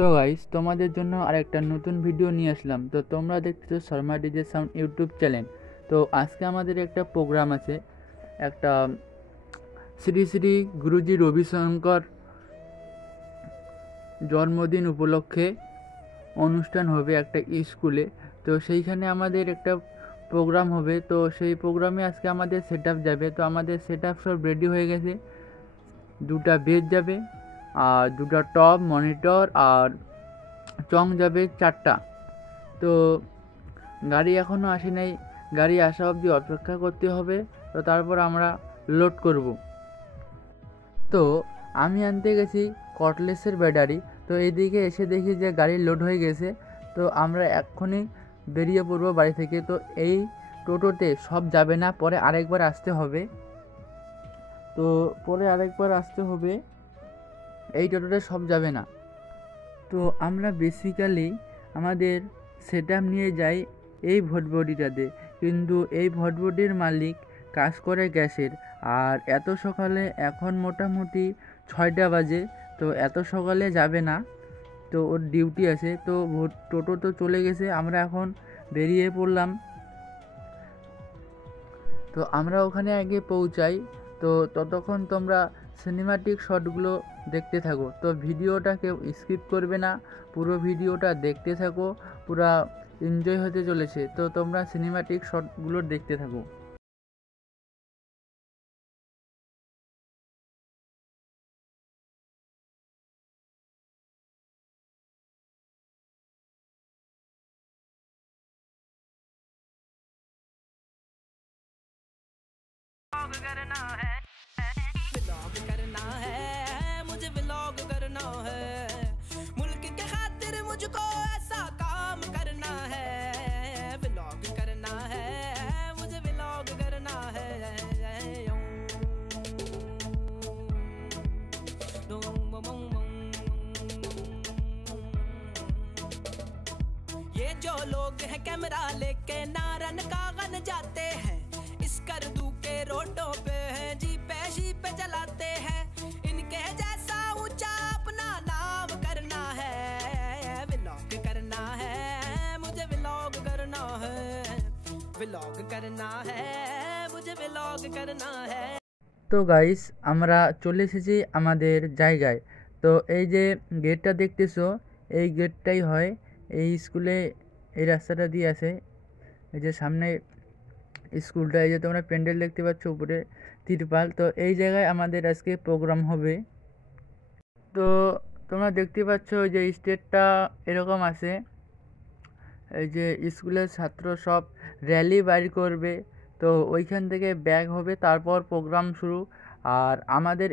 তো গাইস তোমাদের জন্য আরেকটা নতুন ভিডিও নিয়ে আসলাম। তো তোমরা দেখতেছো Sharma DJ sound YouTube channel. তো আজকে আমাদের একটা প্রোগ্রাম আছে, একটা শ্রী শ্রী গুরুজি রবিশঙ্কর জন্মদিন উপলক্ষে অনুষ্ঠান হবে একটা স্কুলে। তো সেইখানে আমাদের একটা প্রোগ্রাম হবে। তো সেই প্রোগ্রামে আজকে আমাদের সেট আপ যাবে। তো আমাদের সেট আপ সব রেডি হয়ে গেছে। দুটা বেজ যাবে আর দুটা টপ মনিটর আর চং যাবে 4টা। তো গাড়ি এখনও আসে নাই, গাড়ি আসা অবধি অপেক্ষা করতে হবে। তো তারপর আমরা লোড করব। তো আমি আনতে গেছি কটলেসের ব্যাটারি। তো এইদিকে এসে দেখি যে গাড়ি লোড হয়ে গেছে। তো আমরা এক্ষুনি বেরিয়ে পড়বো বাড়ি থেকে। তো এই টোটোতে সব যাবে না, পরে আরেকবার আসতে হবে। এই টোটোতে সব যাবে না। তো আমরা বেসিক্যালি আমাদের সেট আপ নিয়ে যাই এই ভটভটিটাতে, কিন্তু এই ভটভটির মালিক কাজ করে গ্যাসের। আর এত সকালে, এখন মোটামুটি 6টা বাজে, তো এত সকালে যাবে না, তো ওর ডিউটি আছে। তো টোটো তো চলে গেছে, আমরা এখন বেরিয়ে পড়লাম। তো আমরা ওখানে আগে পৌঁছাই। তো ততক্ষণ তোমরা সিনেমাটিক শটগুলো দেখতে থাকো। তো ভিডিওটা কেউ স্কিপ করবে না, পুরো ভিডিওটা দেখতে থাকো, পুরো এনজয় হতে চলেছে। তো তোমরা সিনেমাটিক শটগুলো দেখতে থাকো। करना है व्लॉग करना है, मुझे व्लॉग करना है, मुल्क के खातिर मुझको ऐसा काम करना है। व्लॉग करना है, मुझे व्लॉग करना है। ये जो लोग हैं कैमरा लेके नारन कागन जाते हैं, इस करदू के रोडों पे हैं, जीपे चलाते हैं, इनके जैसा ऊंचा अपना नाम करना है। व्लॉग करना है, मुझे व्लॉग करना है, व्लॉग करना है, मुझे व्लॉग करना है। তো গাইস আমরা চলে এসেছি আমাদের জায়গায়। তো এই যে গেটটা দেখতেছো, এই গেটটাই হয় এই স্কুলে, এই রাস্তাটা দিয়ে আসে। এই যে সামনে স্কুলটা, এই যে তোমরা প্যান্ডেল দেখতে পাচ্ছ উপরে তিরপাল। তো এই জায়গায় আমাদের আজকে প্রোগ্রাম হবে। তো তোমরা দেখতে পাচ্ছ যে স্টেজটা এরকম আছে। এই যে স্কুলের ছাত্র সব র্যালি বাইর করবে, তো ওইখান থেকে ব্যাগ হবে, তারপর প্রোগ্রাম শুরু। আর আমাদের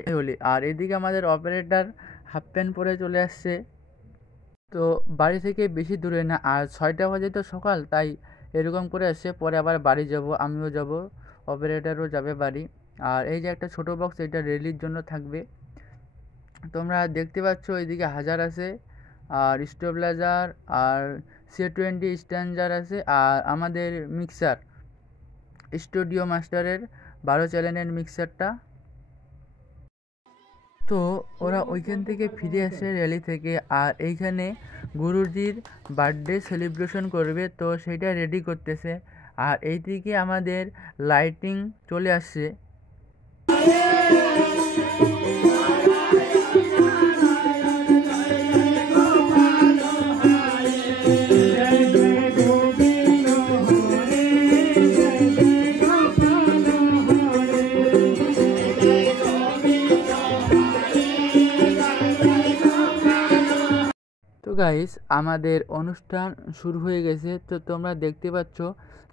আর এদিকে আমাদের অপারেটর হাফ প্যান্ট পরে চলে আসছে। তো বাড়ি থেকে বেশি দূরে না, আর 6টা বাজে তো সকাল, তাই এরকম করে আসছে। পরে আবার বাড়ি যাব, আমিও যাব, অপারেটরও যাবে বাড়ি। আর এই যে একটা ছোটো বক্স, এটা রেলির জন্য থাকবে। তোমরা দেখতে পাচ্ছ এইদিকে হাজার আছে, আর স্টেবিলাইজার, আর C20 স্ট্যান্ডার আছে, আর আমাদের মিক্সার স্টুডিও মাস্টারের 12 চ্যানেলের মিক্সারটা। তো ওরা ওইখান থেকে ফিরে আসে র্যালি থেকে, আর এইখানে গুরুজির বার্থডে সেলিব্রেশন করবে, তো সেটা রেডি করতেছে। আর এইদিকে আমাদের লাইটিং চলে আসছে। তো গাইস আমাদের অনুষ্ঠান শুরু হয়ে গেছে। তো তোমরা দেখতে পাচ্ছ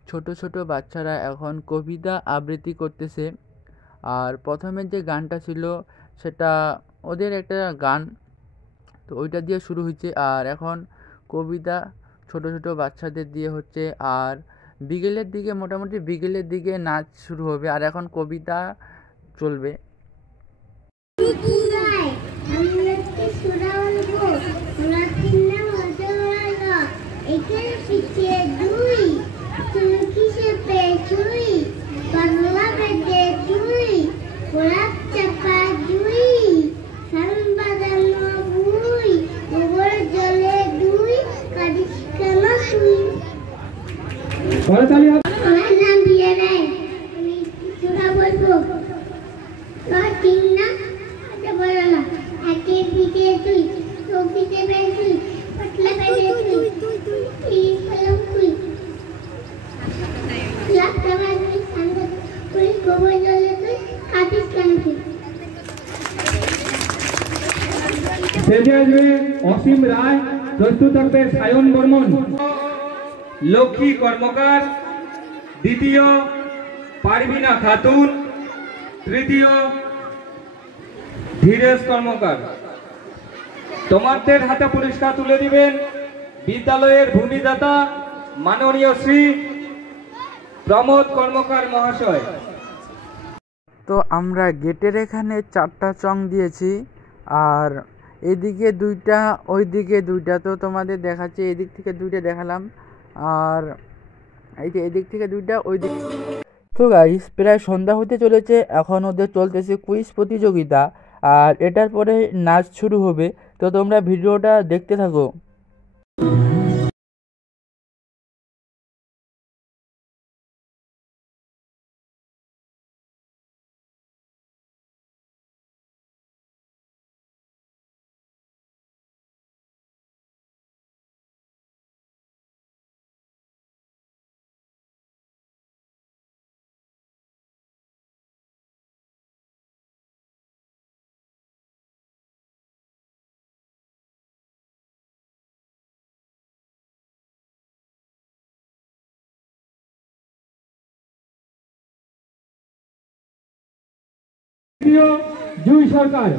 ছোট ছোট বাচ্চারা এখন কবিতা আবৃত্তি করতেছে। আর প্রথমের যে গানটা ছিল সেটা ওদের একটা গান, তো ওইটা দিয়ে শুরু হচ্ছে। আর এখন কবিতা ছোট ছোট বাচ্চাদের দিয়ে হচ্ছে। আর মোটামুটি বিকেলের দিকে নাচ শুরু হবে, আর এখন কবিতা চলবে। Chapa Jui, Samba Dama Bui, করতালি হবে। আমার নাম বিয়ে নাই, আমি কিছুটা বলবো। তিন না আচ্ছা বলো না। একে পিঠে তুই, টপিতে বেল তুই, পাতলা বেলে তুই, এই কলম তুই, লাখটা বাজ তুই, সান্দা তুই, গোবর জলে তুই, কাটিস কেন তুই? শেষে আসবে অসীম রায়, প্রস্তুত থাকবে সায়ন বর্মন। লক্ষ্মী কর্মকার, দ্বিতীয় পারবিনা খাতুন, তৃতীয় ধীরেশ কর্মকার। তোমাদের হাতে পুরস্কার তুলে দিবেন বিদ্যালয়ের ভূমিদাতা মাননীয় শ্রী প্রমোদ কর্মকার মহাশয়। তো আমরা গেটের এখানে 4টা চং দিয়েছি, আর এদিকে 2টা, ওইদিকে 2টা। তো তোমাদের দেখাচ্ছি, এদিক থেকে 2টা দেখালাম, আর এই যে এদিক থেকে 2টা, ওই দিক। তো গাইস, প্রায় সন্ধ্যা হতে চলেছে, এখন ওদের চলতেছে কুইজ প্রতিযোগিতা, আর এটার পরে নাচ শুরু হবে। তো তোমরা ভিডিওটা দেখতে থাকো। প্রিয় জুই সরকার,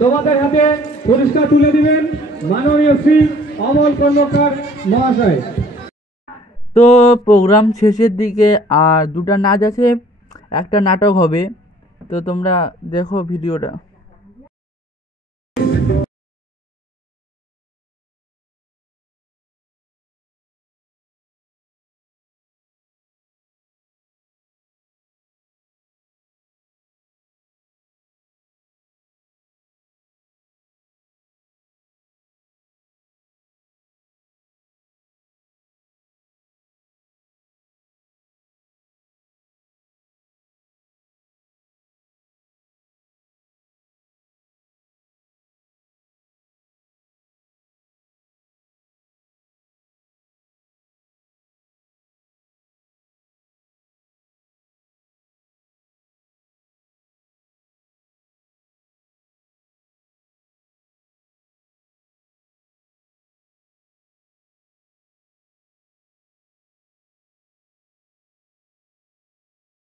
তোমাদের হাতে পুরস্কার তুলে দিবেন মাননীয় শ্রী অমল কর্মকার মহাশয়। তো প্রোগ্রাম শেষের দিকে আর 2টা নাচ আছে, একটা নাটক হবে। তো তোমরা দেখো ভিডিওটা।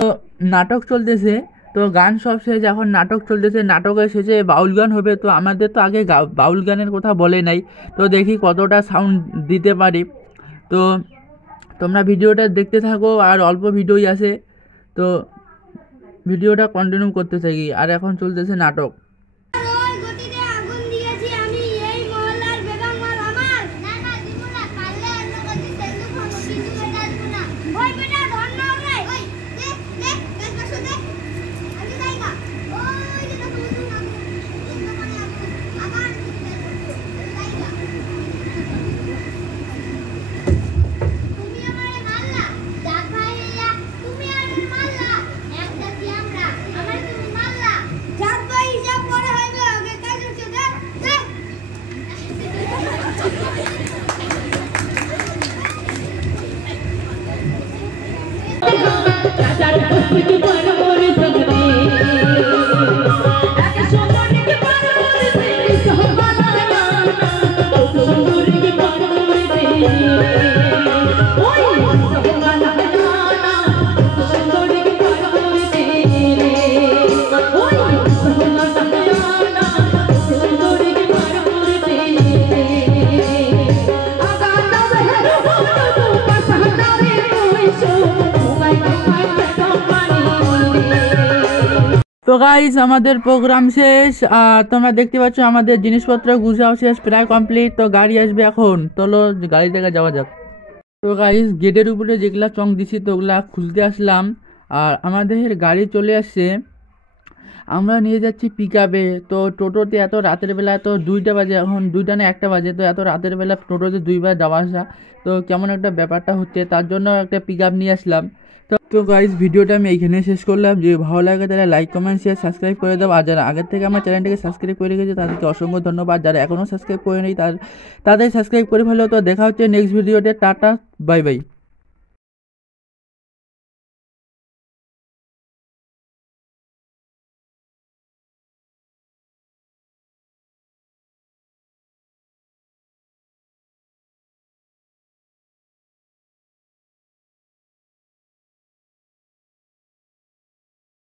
তো নাটক চলতেছে, তো গান সব শেষ, এখন নাটক চলতেছে, নাটকের শেষে বাউল গান হবে। তো আমাদের তো আগে বাউল গানের কথা বলে নাই, তো দেখি কতটা সাউন্ড দিতে পারি। তো তোমরা ভিডিওটা দেখতে থাকো, আর অল্প ভিডিওই আছে, তো ভিডিওটা কন্টিনিউ করতে থাকি। আর এখন চলতেছে নাটক। ওই গতিতে আগুন দিয়েছি আমি, এই মহল্লার বেগম মাল আমার। না না দিব না, পারলে অন্য গতি সেলু খাবো, কিন্তু এটা দিব না। ওই বেটা ধর না ওরে। ওই দেখ দেখ দেখ কাছে দেখ, আমি যাইগা। ওই যে দেখো নতুন আগুন, এই দোকানে আগুন আবার যাইগা। তুমি আমারে মারলা, ডাক ভাইয়া, তুমি আমারে মারলা। একটা কি আমরা, আমারে তুমি মারলা। ডাক ভাই হিসাব পরে হইবে, আগে কাজ হচ্ছে দেখ দেখ। তো গাইস, আমাদের প্রোগ্রাম শেষ, আর তোমরা দেখতে পাচ্ছ আমাদের জিনিসপত্র গুছাও শেষ, প্রায় কমপ্লিট। তো গাড়ি আসবে এখন, চলো গাড়ি থেকে যাওয়া যাক। তো গাইস, গেটের উপরে যেগুলা চং দিছি তো ওগুলা খুলতে আসলাম, আর আমাদের গাড়ি চলে আসছে। আমরা নিয়ে যাচ্ছি পিক আপে। তো টোটোতে এত রাতের বেলা, তো 2টা বাজে, এখন 2টা না 1টা বাজে, তো এত রাতের বেলা টোটোতে 2বার যাওয়া আসা, তো কেমন একটা ব্যাপারটা হচ্ছে, তার জন্য একটা পিক আপ নিয়ে আসলাম। তো গাইজ ভিডিওটা আমি এইখানে শেষ করলাম। যদি ভালো লাগে তাহলে লাইক কমেন্ট শেয়ার সাবস্ক্রাইব করে দাও। আর যারা আগের থেকে আমার চ্যানেলটাকে সাবস্ক্রাইব করে রেখেছে তাদেরকে অসংখ্য ধন্যবাদ। যারা এখনও সাবস্ক্রাইব করে নেই তাদের সাবস্ক্রাইব করে ফেলো। তো দেখা হচ্ছে নেক্সট ভিডিওতে। Tata, bye bye.